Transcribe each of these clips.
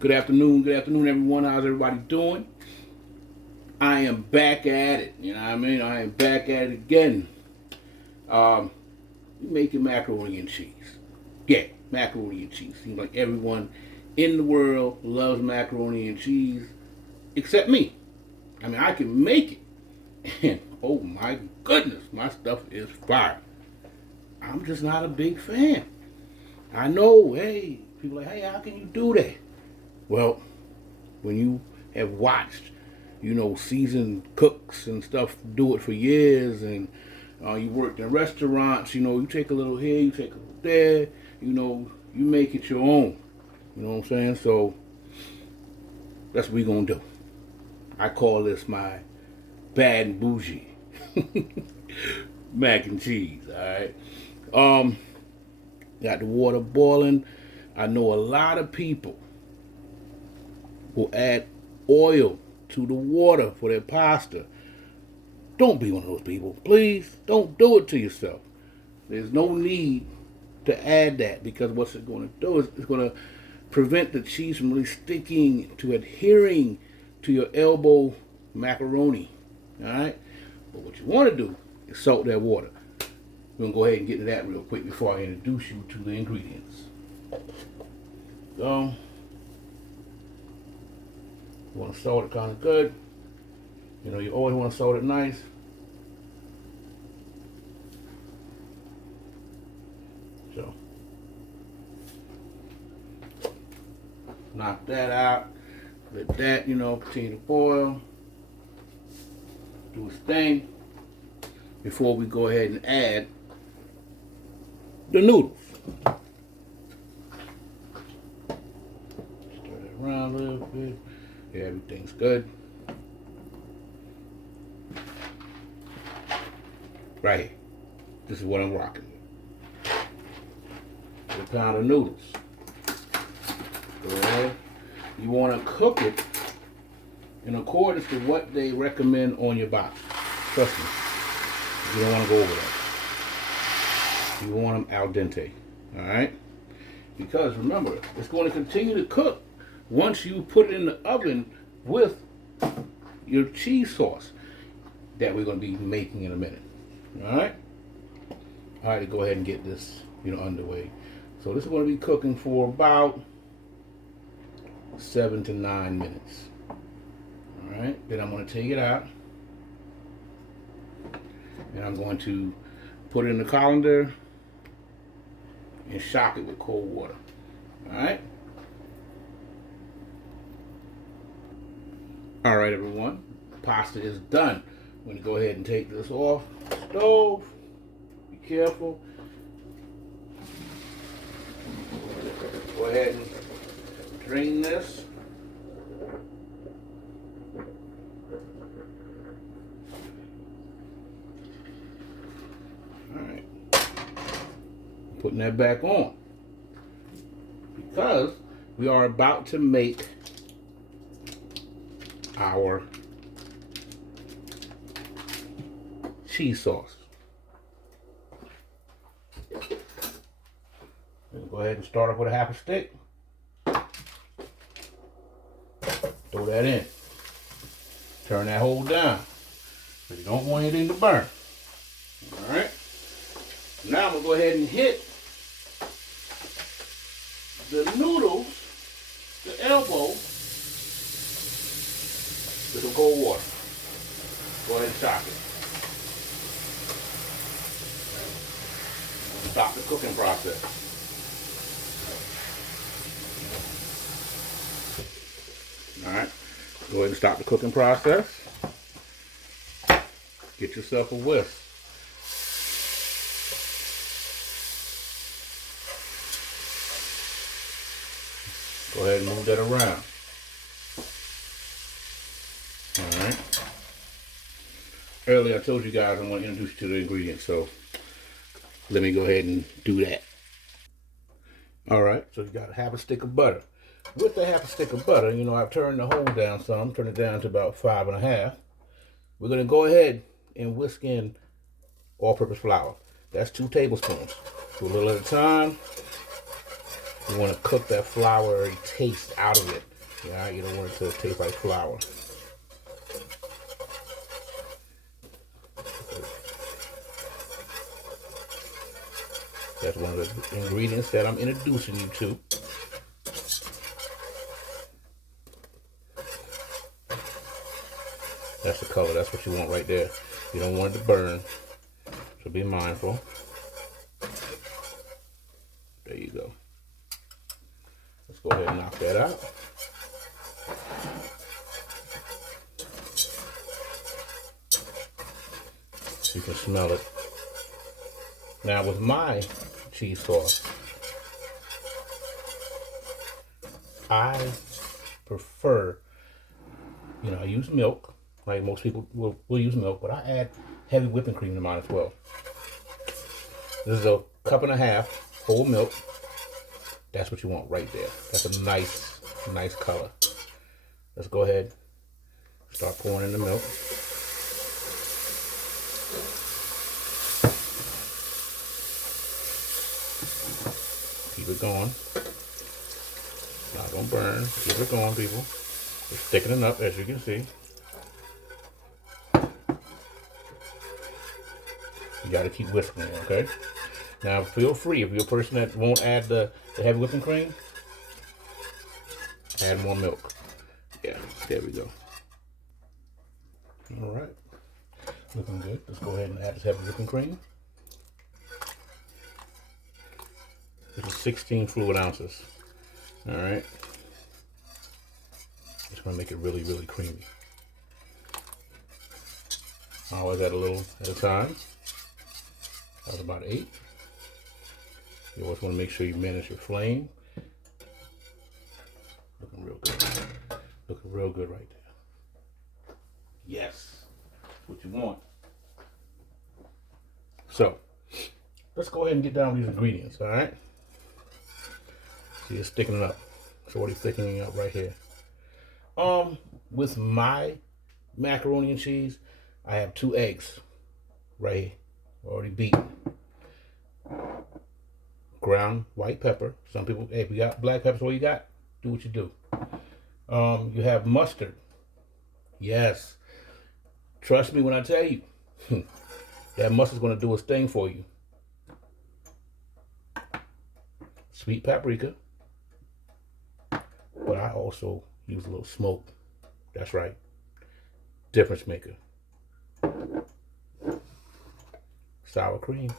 Good afternoon, everyone. How's everybody doing? I am back at it. You know what I mean? I am back at it again. Um, Making macaroni and cheese. Yeah, macaroni and cheese. Seems like everyone in the world loves macaroni and cheese, except me. I mean, I can make it, and oh my goodness, my stuff is fire. I'm just not a big fan. I know, hey, people are like, hey, how can you do that? Well, when you have watched, seasoned cooks and stuff do it for years, and you worked in restaurants, you take a little here, you take a little there, you make it your own. You know what I'm saying? So that's what we're gonna do. I call this my bad and bougie mac and cheese. All right. Got the water boiling. I know a lot of people who add oil to the water for their pasta. Don't be one of those people. Please don't do it to yourself. There's no need to add that, because what's it going to do is it's going to prevent the cheese from really sticking to adhering to your elbow macaroni. All right? But what you want to do is salt that water. We're going to go ahead and get to that real quick before I introduce you to the ingredients. So, you want to salt it kind of good. You always want to salt it nice. So, knock that out. Let that, continue to boil. Do its thing. Before we go ahead and add the noodles. Stir it around a little bit. Yeah, everything's good. Right here. This is what I'm rocking with. A pound of noodles. Go ahead. You want to cook it in accordance to what they recommend on your box. Trust me. You don't want to go over that. You want them al dente. Alright? Because remember, it's going to continue to cook once you put it in the oven with your cheese sauce that we're going to be making in a minute. Alright? Alright, go ahead and get this, underway. So this is going to be cooking for about 7 to 9 minutes. Alright? Then I'm going to take it out. And I'm going to put it in the colander and shock it with cold water. Alright? Alright, everyone. Pasta is done. I'm going to go ahead and take this off the stove. Be careful. Go ahead and drain this. Alright. Putting that back on. Because we are about to make our cheese sauce. Go ahead and start off with a half a stick. Throw that in. Turn that hole down. You don't want anything to burn. Alright. Now I'm going to go ahead and hit the noodles, the elbow, with some cold water. Go ahead and shock it. Stop the cooking process. Alright, go ahead and stop the cooking process. Get yourself a whisk. Go ahead and move that around. Alright. Earlier I told you guys I want to introduce you to the ingredients, so let me go ahead and do that. Alright, so you got half a stick of butter. With the half a stick of butter, I've turned the hole down some, turned it down to about 5.5. We're going to go ahead and whisk in all-purpose flour. That's 2 tablespoons. Do a little at a time. You want to cook that flour taste out of it. Yeah, you don't want it to taste like flour. That's one of the ingredients that I'm introducing you to. That's the color. That's what you want right there. You don't want it to burn, so be mindful. There you go. Let's go ahead and knock that out. You can smell it. Now with my cheese sauce, I prefer, I use milk. Like most people will use milk, but I add heavy whipping cream to mine as well. This is a 1.5 cups whole milk. That's what you want right there. That's a nice color. Let's go ahead, start pouring in the milk. Keep it going. Not gonna burn. Keep it going, people. It's thickening up, as you can see. You gotta keep whisking it, okay? Now, feel free, if you're a person that won't add the heavy whipping cream, add more milk. Yeah, there we go. All right, looking good. Let's go ahead and add this heavy whipping cream. This is 16 fluid ounces. All right. Just gonna make it really, really creamy. I always add a little at a time. That was about 8. You always want to make sure you manage your flame. Looking real good. Looking real good right there. Yes, that's what you want. So, let's go ahead and get down with these ingredients, all right? See, it's thickening up. It's already thickening up right here. With my macaroni and cheese, I have 2 eggs right here, already beaten. Ground white pepper. Some people, hey, if you got black pepper, what you got? Do what you do. You have mustard. Yes. Trust me when I tell you, that mustard's going to do its thing for you. Sweet paprika. But I also use a little smoke. That's right. Difference maker. Sour cream.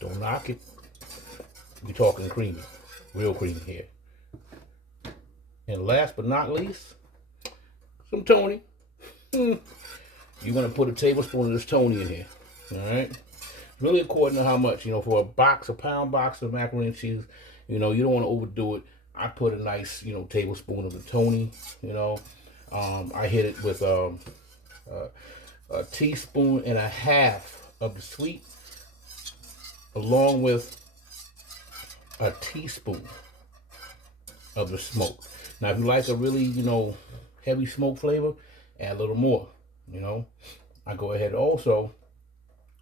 Don't knock it. We're talking creamy. Real creamy here. And last but not least, some Tony. You're going to put a tablespoon of this Tony in here. Alright? Really according to how much, for a pound box of macaroni and cheese, you don't want to overdo it. I put a nice, tablespoon of the Tony, I hit it with a teaspoon and a half of the sweet, along with a teaspoon of the smoke. Now, if you like a really, heavy smoke flavor, add a little more, I go ahead also,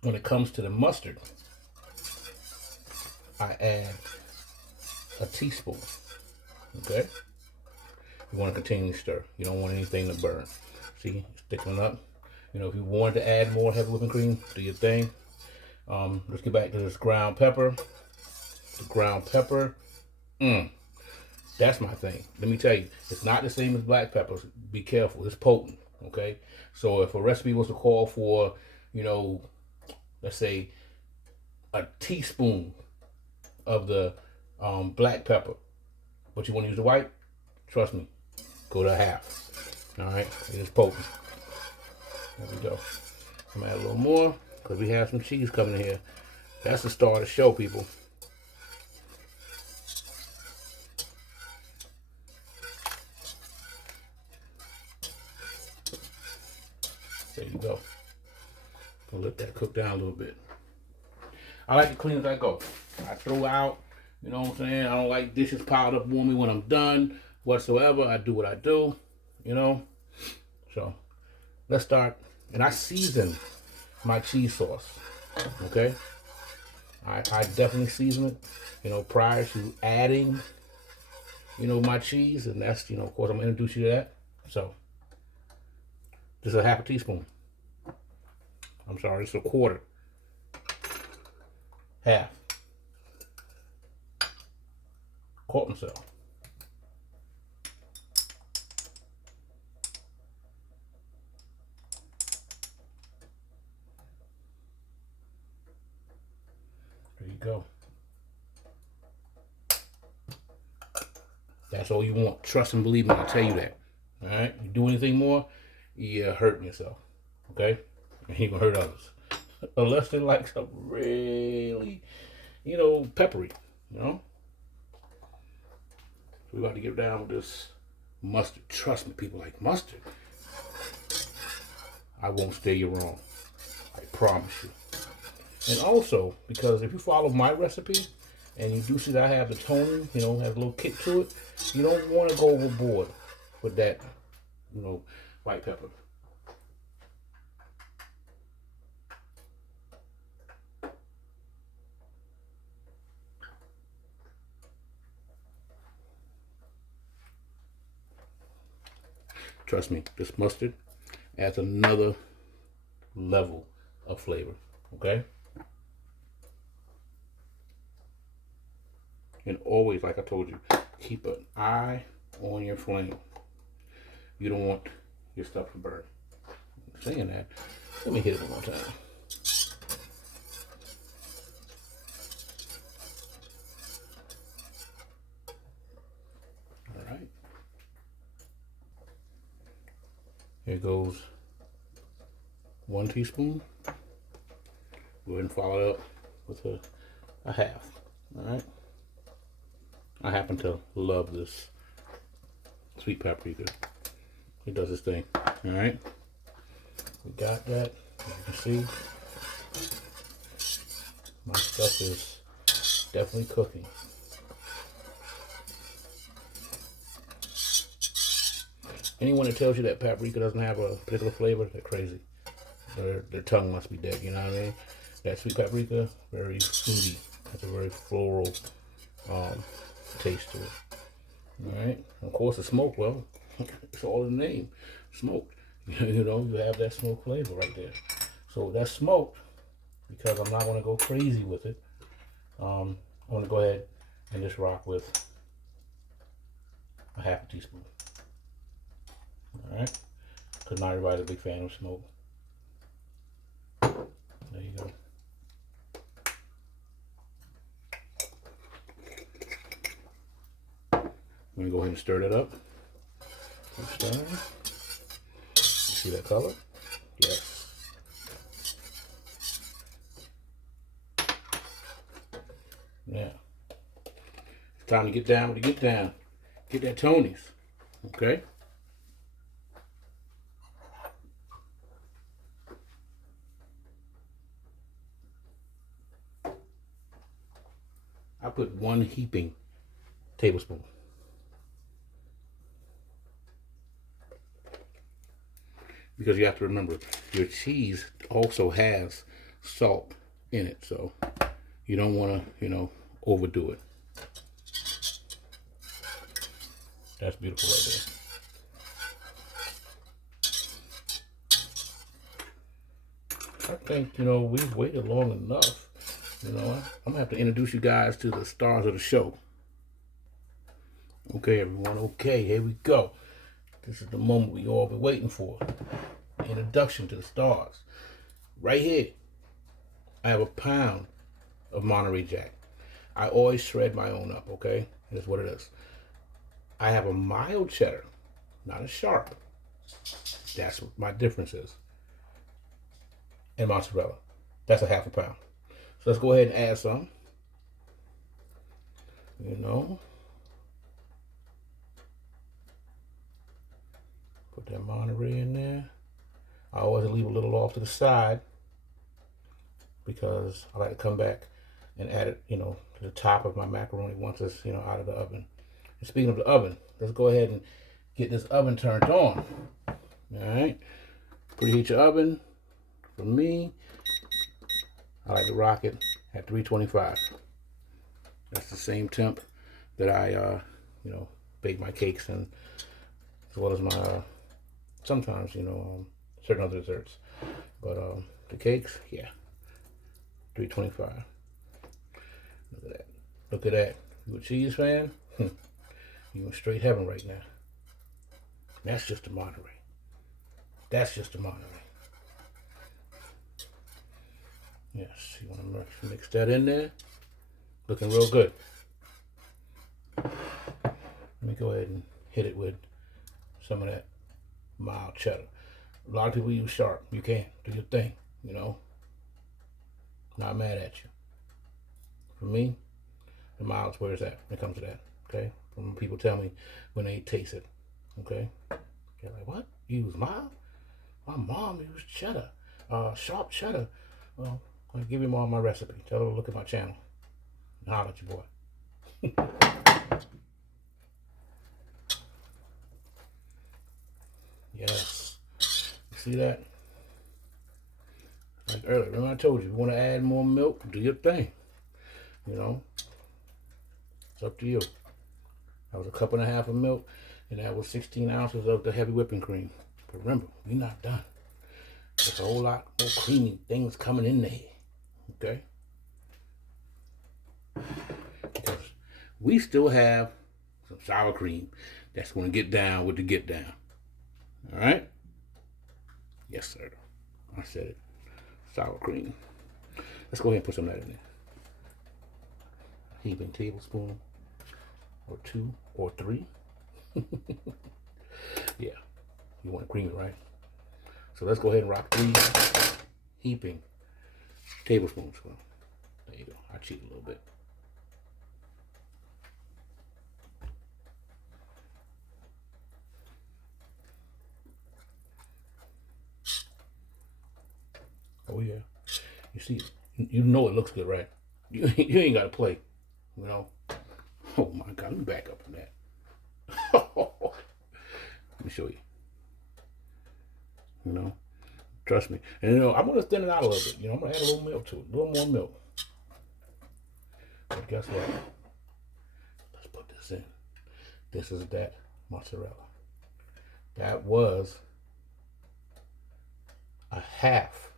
when it comes to the mustard, I add a teaspoon, okay? You want to continue to stir. You don't want anything to burn. See, it's thickening up. If you wanted to add more heavy whipping cream, do your thing. Let's get back to this ground pepper. The ground pepper, that's my thing. Let me tell you, it's not the same as black peppers. Be careful, it's potent, okay? So if a recipe was to call for, let's say a teaspoon of the black pepper, but you want to use the white, trust me, go to half. All right, it is potent. There we go. I'm gonna add a little more because we have some cheese coming in here. That's the star of the show, people. There you go. Gonna let that cook down a little bit. I like to clean as I go. I throw out, you know what I'm saying? I don't like dishes piled up on me when I'm done whatsoever. I do what I do, So let's start. And I season my cheese sauce, okay? I definitely season it, you know, prior to adding, you know, my cheese. And that's, you know, of course, I'm going to introduce you to that. So, this is a half a teaspoon. I'm sorry, it's a quarter. Half. Caught myself. There you go. That's all you want. Trust and believe me, I'll tell you that. All right? You do anything more, you're hurting yourself. Okay? And you're going to hurt others. Unless they like something really, you know, peppery. You know? So we're about to get down with this mustard. Trust me, people like mustard. I won't steer you wrong. I promise you. And also, because if you follow my recipe, and you do see that I have the toning, you know, has a little kick to it, you don't want to go overboard with that, you know, white pepper. Trust me, this mustard adds another level of flavor, okay? And always, like I told you, keep an eye on your flame. You don't want your stuff to burn. Saying that, let me hit it one more time. All right. Here goes 1 teaspoon. Go ahead and follow it up with a half. All right. I happen to love this sweet paprika. It does its thing. All right. We got that. As you can see, my stuff is definitely cooking. Anyone that tells you that paprika doesn't have a particular flavor, they're crazy. Their tongue must be dead, you know what I mean? That sweet paprika, very fruity. Has a very floral taste to it. Alright? Of course, the smoke, well, it's all in the name. Smoked. You know, you have that smoke flavor right there. So that's smoked because I'm not going to go crazy with it. I'm going to go ahead and just rock with a half a teaspoon. Alright? Because not everybody's a big fan of smoke. There you go. I'm going to go ahead and stir that up. Keep stirring. You see that color? Yes. Now, it's time to get down with the get down. Get that Tony's. Okay? I put 1 heaping tablespoon. Because you have to remember, your cheese also has salt in it, so you don't want to, you know, overdo it. That's beautiful right there. I think, you know, we've waited long enough. You know, I'm going to have to introduce you guys to the stars of the show. Okay, everyone, okay, here we go. This is the moment we all been waiting for. Introduction to the stars. Right here, I have a pound of Monterey Jack. I always shred my own up, okay? That's what it is. I have a mild cheddar, not a sharp. That's what my difference is. And mozzarella. That's a half a pound. So let's go ahead and add some. You know. Put that Monterey in there. I always leave a little off to the side because I like to come back and add it, you know, to the top of my macaroni once it's, you know, out of the oven. And speaking of the oven, let's go ahead and get this oven turned on. All right. Preheat your oven. For me, I like to rock it at 325. That's the same temp that I, bake my cakes in, as well as my, sometimes, certain other desserts. But the cakes, yeah, 325. Look at that. Look at that. You a cheese fan? You in straight heaven right now. That's just a Monterey. That's just a Monterey. Yes, you want to mix that in there. Looking real good. Let me go ahead and hit it with some of that mild cheddar. A lot of people use sharp. You can. Do your thing, Not mad at you. For me, the mild's where it's at when it comes to that, okay? When people tell me when they taste it, okay? They're like, what? You use mild? My mom used cheddar, sharp cheddar. Well, I'll give you all my recipe. Tell her to look at my channel. And holler at your boy. Yes. You see that? Like earlier, remember I told you, if you want to add more milk, do your thing. It's up to you. That was a cup and a half of milk, and that was 16 ounces of the heavy whipping cream. But remember, we're not done. There's a whole lot more creamy things coming in there. Okay? Because we still have some sour cream that's going to get down with the get down. All right? Yes, sir. I said it. Sour cream. Let's go ahead and put some of that in there. Heaping tablespoon or 2 or 3. Yeah, you want to cream it, right? So let's go ahead and rock 3 heaping tablespoons. Well, there you go. I cheat a little bit. Oh yeah, you see, you know it looks good, right? You ain't got to play, Oh my God, let me back up on that. Let me show you. Trust me. And I'm gonna thin it out a little bit. I'm gonna add a little milk to it, a little more milk. But guess what? Let's put this in. This is that mozzarella. That was a half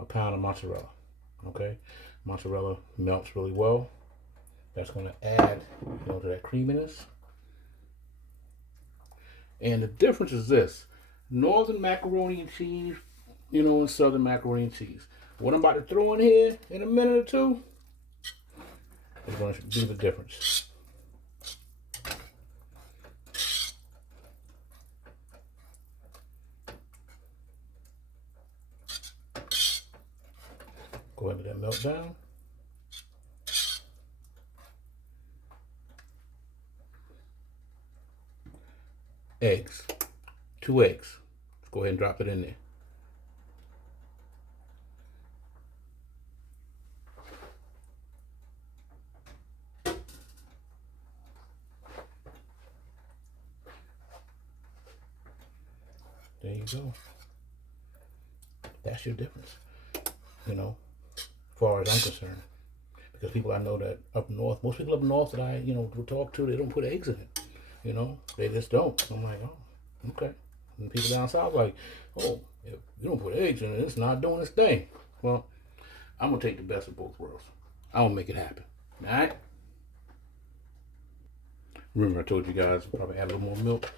a pound of mozzarella. Okay, mozzarella melts really well. That's going to add, to that creaminess. And the difference is this: northern macaroni and cheese, and southern macaroni and cheese. What I'm about to throw in here in a minute or two is going to be the difference. Go ahead and let that melt down. Eggs. 2 eggs. Let's go ahead and drop it in there. There you go. That's your difference. As far as I'm concerned. Because people I know that up north, most people up north that I, talk to, they don't put eggs in it. They just don't. I'm like, oh, okay. And people down south like, oh, if you don't put eggs in it, it's not doing its thing. Well, I'm gonna take the best of both worlds. I'm gonna make it happen. All right. Remember, I told you guys probably add a little more milk.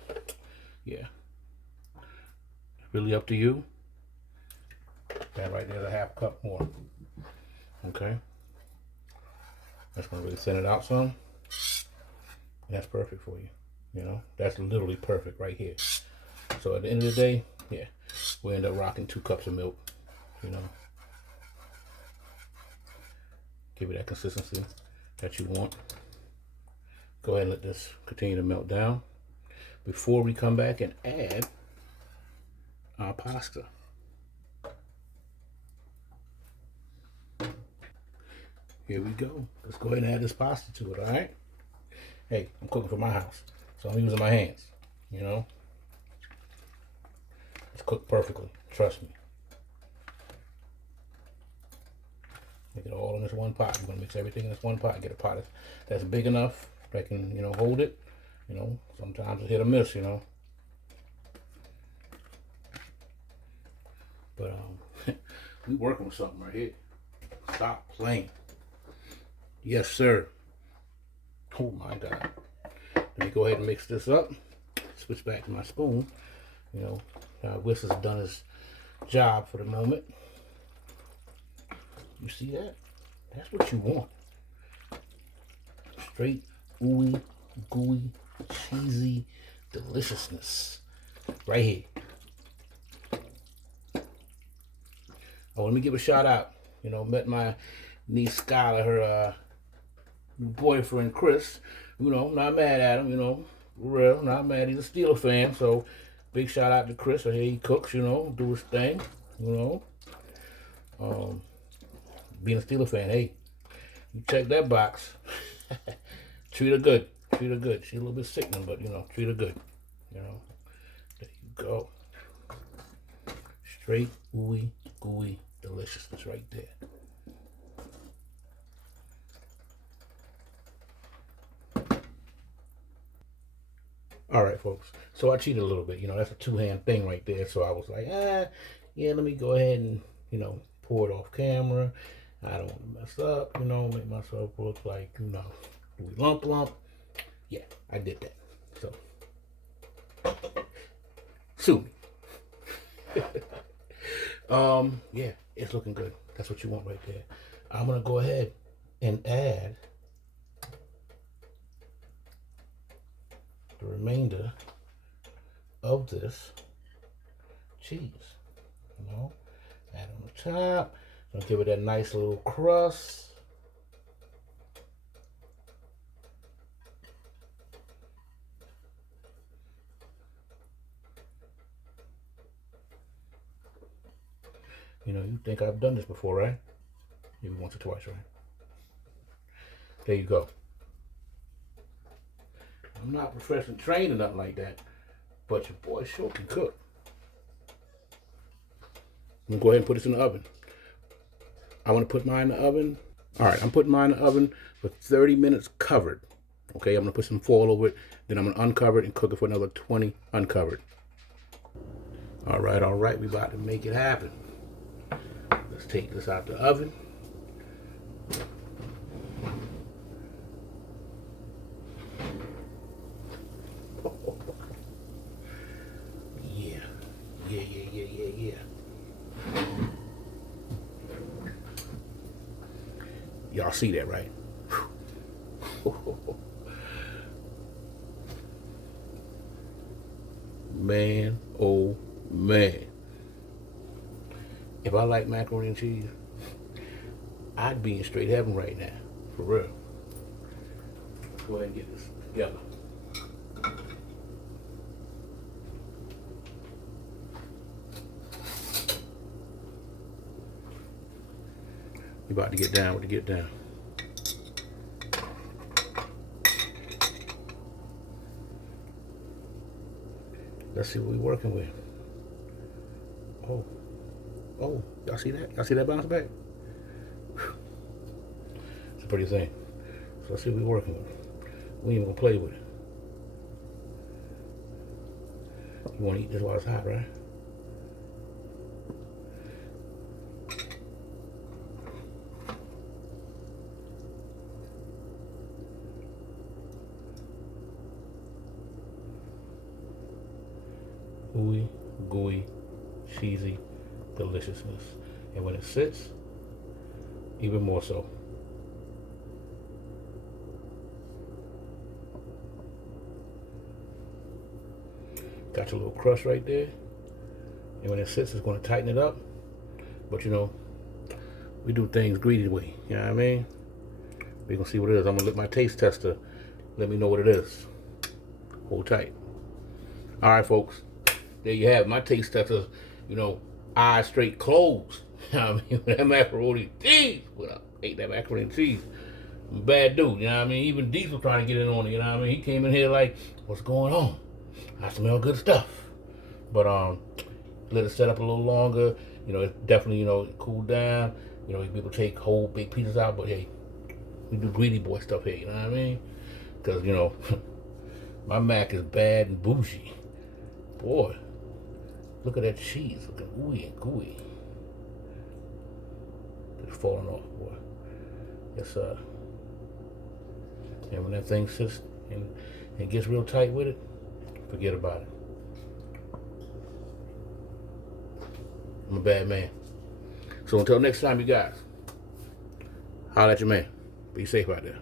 Yeah. Really up to you. That right there's a half cup more. Okay. That's gonna really thin it out some. And that's perfect for you. That's literally perfect right here. So at the end of the day, yeah, we end up rocking 2 cups of milk. Give it that consistency that you want. Go ahead and let this continue to melt down before we come back and add our pasta. Here we go. Let's go ahead and add this pasta to it, all right? Hey, I'm cooking for my house, so I'm using my hands, It's cooked perfectly, trust me. Make it all in this one pot. I'm gonna mix everything in this one pot. Get a pot that's big enough that can, hold it. Sometimes it's hit or miss, But we working with something right here. Stop playing. Yes, sir. Oh my God. Let me go ahead and mix this up. Switch back to my spoon. Whisk has done his job for the moment. You see that? That's what you want. Straight, ooey, gooey, cheesy deliciousness. Right here. Oh, let me give a shout out. Met my niece Skylar, her boyfriend Chris. I'm not mad at him, for real. Not mad. He's a Steeler fan, so big shout out to Chris. I hear he cooks, do his thing, Being a Steeler fan, hey, you check that box. Treat her good. Treat her good. She's a little bit sickening, but treat her good. There you go. Straight ooey gooey deliciousness right there. All right, folks. So I cheated a little bit. That's a two-hand thing right there. So I was like, yeah, let me go ahead and, pour it off camera. I don't want to mess up, make myself look like, do we lump? Yeah, I did that. So, sue me. Yeah, it's looking good. That's what you want right there. I'm going to go ahead and add the remainder of this cheese. Add on the top. Gonna give it that nice little crust. You think I've done this before, right? Maybe once or twice, right? There you go. I'm not professionally trained or nothing like that, but your boy sure can cook. I'm gonna go ahead and put this in the oven. I want to put mine in the oven. All right, I'm putting mine in the oven for 30 minutes covered. Okay, I'm gonna put some foil over it. Then I'm gonna uncover it and cook it for another 20 uncovered. All right, we about to make it happen. Let's take this out the oven. Yeah. Y'all see that, right? Man, oh man. If I like macaroni and cheese, I'd be in straight heaven right now. For real. Let's go ahead and get this together. You about to get down with the get down. Let's see what we're working with. Oh, y'all see that? Y'all see that bounce back? It's a pretty thing. So let's see what we're working with. We ain't gonna play with it. You wanna eat this while it's hot, right? Ooey, gooey, cheesy deliciousness. And when it sits, even more so. Got your little crust right there. And when it sits, it's going to tighten it up. But we do things greedy way. You know what I mean? We're going to see what it is. I'm going to let my taste tester let me know what it is. Hold tight. All right, folks. There you have it. My taste tester, eyes straight closed. I mean, that macaroni and cheese. Well, I ate that macaroni and cheese. I'm a bad dude, you know what I mean? Even Diesel trying to get in on it, you know what I mean? He came in here like, what's going on? I smell good stuff. But let it set up a little longer. It definitely, cool down. You know, people take whole big pieces out, but hey, we do greedy boy stuff here, you know what I mean? Because, you know, my mac is bad and bougie. Boy, look at that cheese, looking ooey and gooey. It's falling off, boy. Yes, sir. And when that thing sits and gets real tight with it, forget about it. I'm a bad man. So until next time, you guys, holla at your man. Be safe out there.